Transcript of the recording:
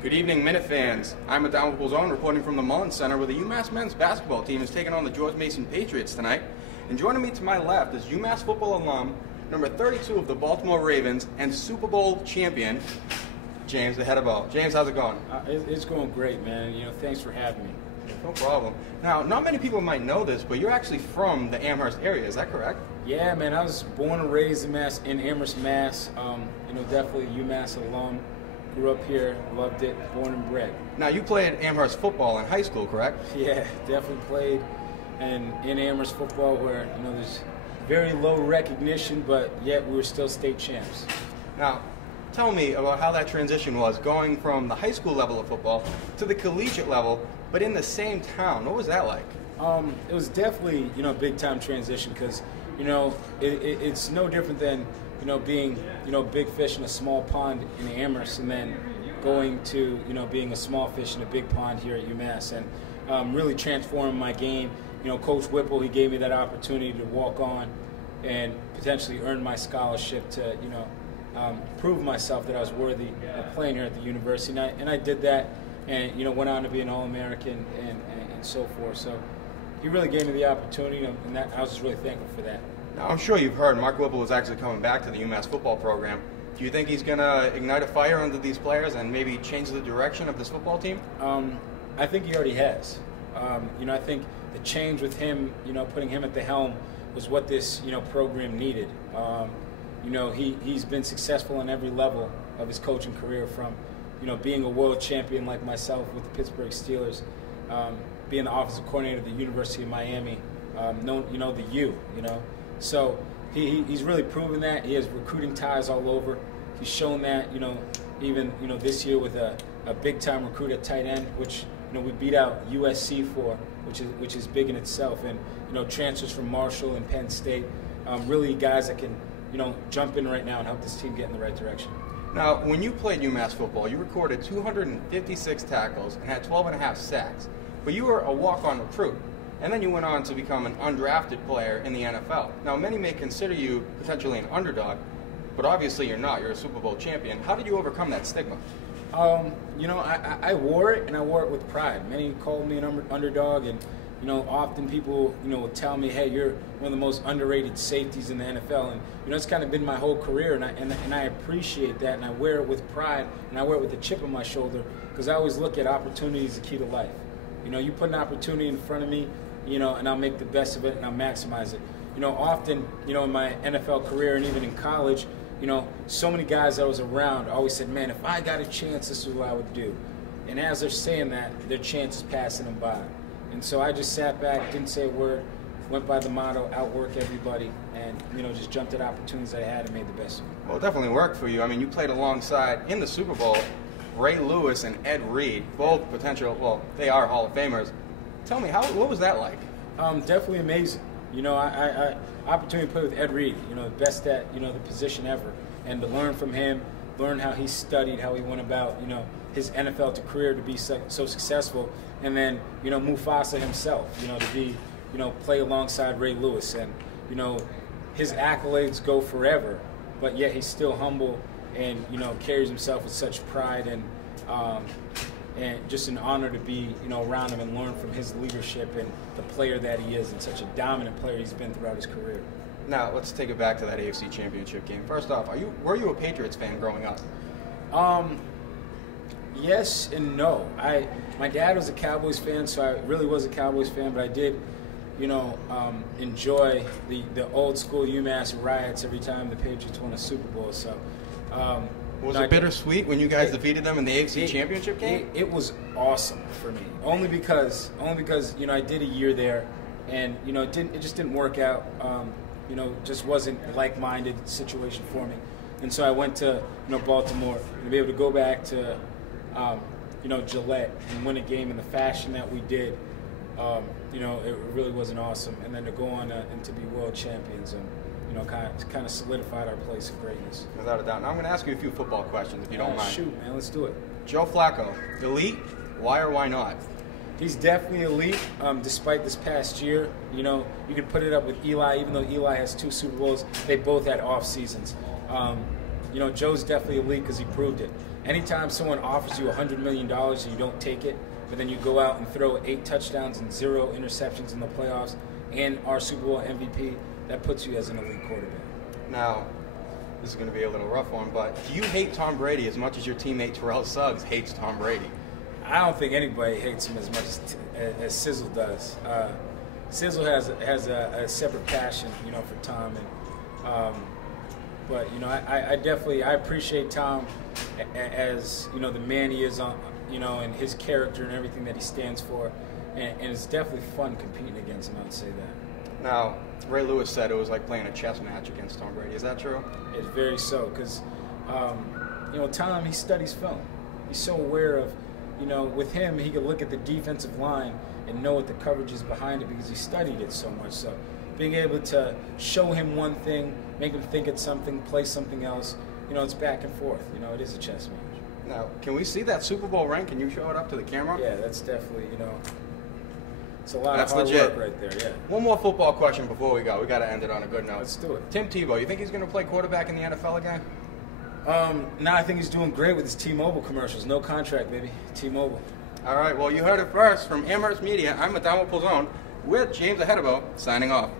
Good evening, Minute fans. I'm Adamo Pulzone reporting from the Mullins Center where the UMass men's basketball team is taking on the George Mason Patriots tonight. And joining me to my left is UMass football alum, number 32 of the Baltimore Ravens, and Super Bowl champion, James Ihedigbo. James, how's it going? It's going great, man. Thanks for having me. No problem. Now, not many people might know this, but you're actually from the Amherst area, is that correct? Yeah, man. I was born and raised in Amherst, Mass. Definitely a UMass alum. Grew up here, loved it, born and bred. Now, you played Amherst football in high school, correct? Yeah, definitely played in Amherst football where, there's very low recognition, but yet we were still state champs. Now, tell me about how that transition was, going from the high school level of football to the collegiate level, but in the same town. What was that like? It was definitely, a big-time transition because, it's no different than, being, big fish in a small pond in Amherst and then going to, being a small fish in a big pond here at UMass and really transforming my game. Coach Whipple, he gave me that opportunity to walk on and potentially earn my scholarship to, prove myself that I was worthy of playing here at the university. And I did that and, went on to be an All-American and so forth. So he really gave me the opportunity, and that, I was just really thankful for that. Now, I'm sure you've heard Mark Whipple is actually coming back to the UMass football program. Do you think he's going to ignite a fire under these players and maybe change the direction of this football team? I think he already has. I think the change with him, putting him at the helm was what this, program needed. He's been successful on every level of his coaching career, from, being a world champion like myself with the Pittsburgh Steelers, being the offensive coordinator at the University of Miami, the U, So he's really proven that. He has recruiting ties all over. He's shown that, even, this year with a big-time recruit at tight end, which, we beat out USC for, which is big in itself. And, transfers from Marshall and Penn State, really guys that can, jump in right now and help this team get in the right direction. Now, when you played UMass football, you recorded 256 tackles and had 12.5 sacks. But you were a walk-on recruit. And then you went on to become an undrafted player in the NFL. Now, many may consider you potentially an underdog, but obviously you're not. You're a Super Bowl champion. How did you overcome that stigma? I wore it, and I wore it with pride. Many called me an underdog, and, often people, will tell me, hey, you're one of the most underrated safeties in the NFL. And, it's kind of been my whole career, and I appreciate that, and I wear it with pride, and I wear it with a chip on my shoulder, because I always look at opportunity as the key to life. You put an opportunity in front of me, and I'll make the best of it and I'll maximize it. Often, in my NFL career and even in college, so many guys that I was around always said, man, if I got a chance, this is what I would do. And as they're saying that, their chance is passing them by. And so I just sat back, didn't say a word, went by the motto, outwork everybody, and, just jumped at opportunities I had and made the best of it. Well, it definitely worked for you. I mean, you played alongside, in the Super Bowl, Ray Lewis and Ed Reed, both potential, well, they are Hall of Famers. Tell me, what was that like? Definitely amazing. I opportunity to play with Ed Reed, the best at, the position ever. And to learn from him, learn how he studied, how he went about, his NFL career to be so successful. And then, Mufasa himself, to be, play alongside Ray Lewis. And, his accolades go forever, but yet he's still humble and, carries himself with such pride and just an honor to be, around him and learn from his leadership and the player that he is, and such a dominant player he's been throughout his career. Now, let's take it back to that AFC Championship game. First off, were you a Patriots fan growing up? Yes and no. My dad was a Cowboys fan, so I really was a Cowboys fan, but I did, enjoy the old school UMass riots every time the Patriots won a Super Bowl. So. Was it bittersweet when you guys defeated them in the AFC Championship game? It was awesome for me, only because I did a year there, and it just didn't work out. Just wasn't a like-minded situation for me, and so I went to Baltimore to be able to go back to Gillette and win a game in the fashion that we did. It really wasn't awesome, and then to go on and to be world champions and. Kind of solidified our place of greatness. Without a doubt. Now I'm going to ask you a few football questions, if you don't mind. Shoot, man, let's do it. Joe Flacco, elite? Why or why not? He's definitely elite, despite this past year. You could put it up with Eli, even though Eli has 2 Super Bowls. They both had off seasons. Joe's definitely elite because he proved it. anytime someone offers you $100 million and you don't take it, but then you go out and throw 8 touchdowns and 0 interceptions in the playoffs and our Super Bowl MVP, that puts you as an elite quarterback. Now, this is going to be a little rough one, but do you hate Tom Brady as much as your teammate Terrell Suggs hates Tom Brady? I don't think anybody hates him as much as Sizzle does. Sizzle has a separate passion, for Tom, and but I definitely appreciate Tom as the man he is on, and his character and everything that he stands for, and it's definitely fun competing against him. I would say that. Now, Ray Lewis said it was like playing a chess match against Tom Brady. Is that true? It's very so, because Tom, he studies film. He's so aware of, with him, he could look at the defensive line and know what the coverage is behind it because he studied it so much. So being able to show him one thing, make him think it's something, play something else, it's back and forth. It is a chess match. Now, can we see that Super Bowl ring? Can you show it up to the camera? Yeah, that's definitely, it's a lot That's of hard legit. work right there, yeah. One more football question before we go. We got to end it on a good note. Let's do it. Tim Tebow, you think he's going to play quarterback in the NFL again? No, I think he's doing great with his T-Mobile commercials. No contract, baby. T-Mobile. All right, well, you heard it first from Amherst Media. I'm Adamo Pulzone with James Ihedigbo, signing off.